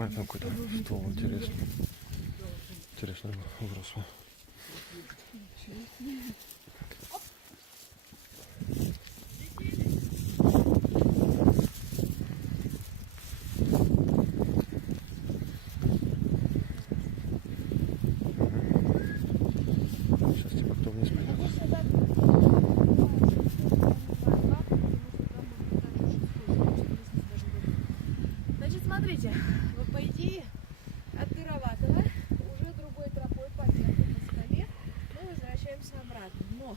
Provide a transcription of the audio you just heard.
Снимает там какой-то ствол интересный. Интересно взрослый. Сейчас типа кто вниз пойдет. Значит, смотрите, вот по идее от Дыроватого уже другой тропой подъехать по скале мы возвращаемся обратно. Но